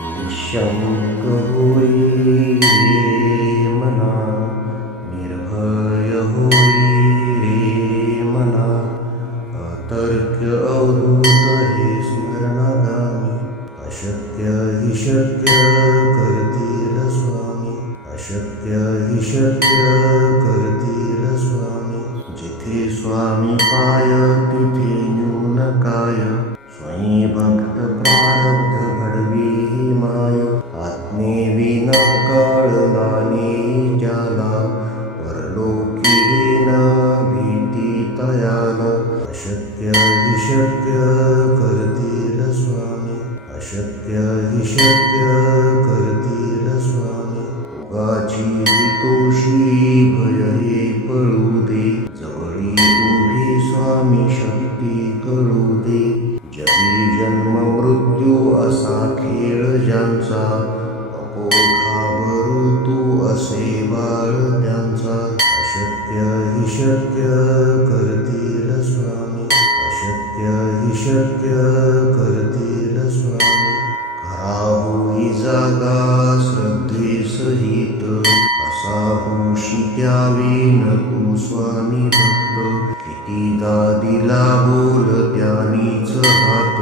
निःशंक होई रे मना, निर्भय होई रे मना, अतर्क्य अवधूत हे स्मरणागामी, अशक्य हि शक्य करतील स्वामी, अशक्य हि शक्य करतील स्वामी. जिथे स्वामी पाय तिथे न्यून काय, स्वयं भक्त प्रारब्ध घडवी ही माय. आत्मेविना कळलाने ज्याला, परलोकी न भीती तयाला. अशक्य हि शक्य करतील स्वामी, अशक्य हि शक्य करतील स्वामी. उगाची तोषी भय हे पळू दे, जवळी उभी स्वामी शक्ती कळू दे. जगी जन्म मृत्यू असा खेळ ज्यांचा, नको घाबरू तू असे बाळ त्यांचा. अशक्य हि शक्य करतील स्वामी, अशक्य हि शक्य करतील स्वामी. खरा होई जागा श्रद्धे सहित, असा होशी द्यावी न तू स्वामी भक्त. कितीदा दिला बोल त्यानीच हात,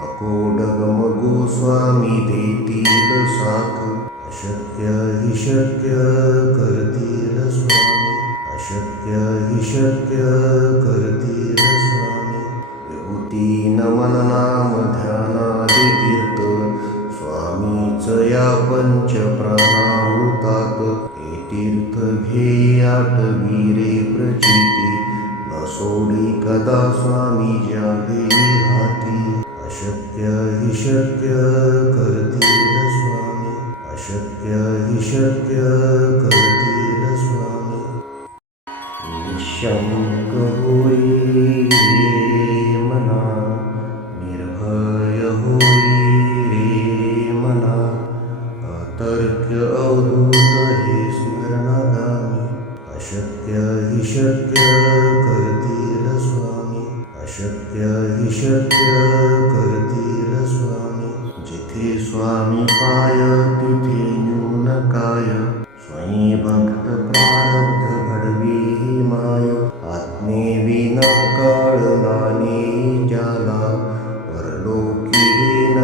नको डगमगू स्वामी देतील साथ. अशक्य हि शक्य करतील स्वामी, अशक्य हि शक्य करतील स्वामी. विभूती नमन नाम ध्यानादि तीर्थ, स्वामीच या पंच प्राणामृतात. हे तीर्थ घेई आठवी रे प्रचिती, न सोडी कदा स्वामी ज्या घेई हाती. अशक्य हि शक्य करतील स्वामी, अशक्य हि शक्य करतील स्वामी. निःशंक होई रे मना, निर्भय होई रे मना, अतर्क्य अवधूत हे स्मरणागामी. अशक्य हि शक्य करतील स्वामी, अशक्य हि शक्य करतील स्वामी. जिथे स्वामी पाय तिथे न्यून काय, स्वयं भक्त प्रारब्ध घडवी ही माय. आत्मेविना कळलाने ज्याला, परलोकी न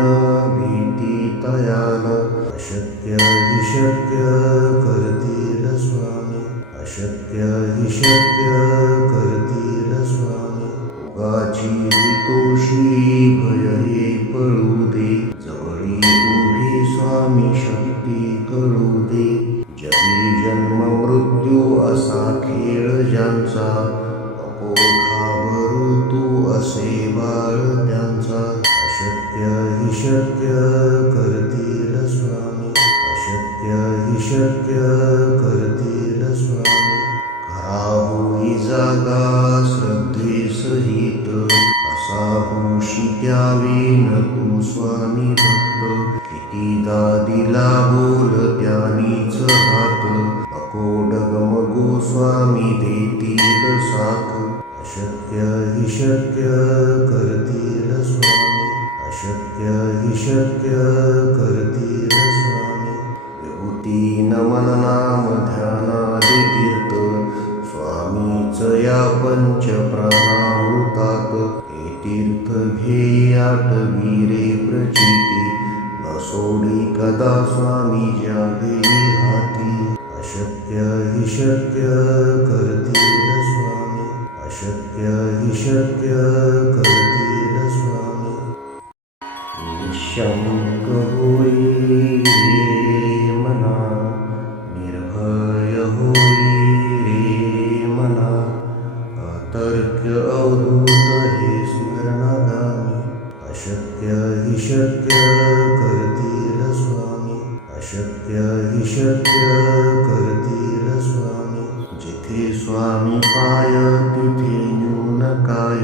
भीती तयाला. अशक्य हि शक्य करतील स्वामी, अशक्य हि शक्य करतील स्वामी. उगाची तोषी भय हे पळू दे, जवळी उभी स्वामी शक्ती कळू दे. जगी जन्म मृत्यू असा खेळ ज्यांचा, नको घाबरू तू असे बाळ त्यांचा. अशक्य हि शक्य करतील स्वामी, अशक्य हि शक्य करतील स्वामी. खरा होई जागा श्रद्धे सहित, असा होशी द्यावी न तू स्वामी भक्त. कितीदा दिला बोल त्यानीच हात, नको डगमगू स्वामी देतील साथ. अशक्य हि शक्य करतील स्वामी, अशक्य हि शक्य करतील स्वामी. विभूती नमन नाम ध्यानादि तीर्थ, स्वामीच या पंच प्राणामृतात. हे तीर्थ घेई आठवी रे प्रचिती, न सोडी कदा स्वामी ज्या घेई हाती. अशक्य हि शक्य करतील स्वामी, अशक्य हि शक्य करतील स्वामी. निःशंक होई रे मना, निर्भय होई रे मना, अतर्क्य अवधूत हे स्मरणागामी. अशक्य हि शक्य करतील स्वामी, अशक्य हि शक्य करतील स्वामी. जिथे स्वामी पाय तिथे न्यून काय,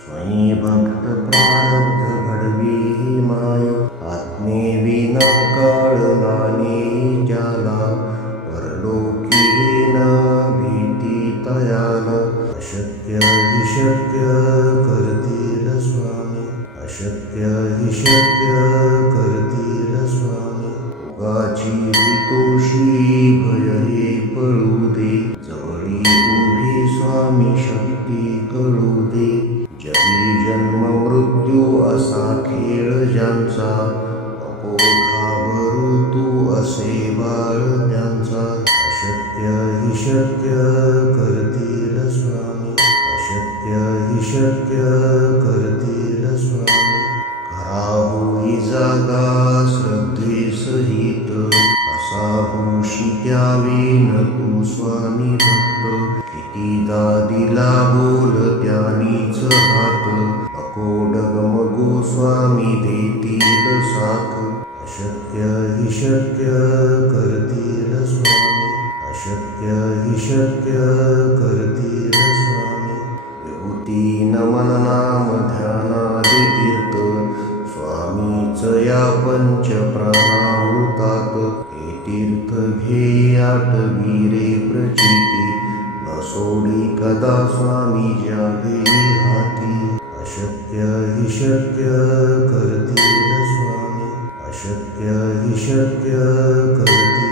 स्वयं भक्त प्रारब्ध घडवी ही माय. आत्मेविना कळलाने ज्याला, परलोकी न भीती तयाला. अशक्य हि शक्य करतील स्वामी, अशक्य हि शक्य करतील स्वामी. श्रद्धे सहित कसा होशी त्यावेन तू स्वामी भक्त कितीदा दिला बोल त्यानीच हात नको डगमगू स्वामी देतील साथ अशक्य हि शक्य करतील स्वामी अशक्य हि शक्य करतील स्वामी विभूती नमन नाम ध्यानादि तीर्थ स्वामीच या पंच प्राणाहुतात हे तीर्थ घे आठवी रे प्रचिती न सोडी कदा स्वामी ज्यावेळी हाती अशक्य हि शक्य करतील स्वामी अशक्य हि शक्य करतील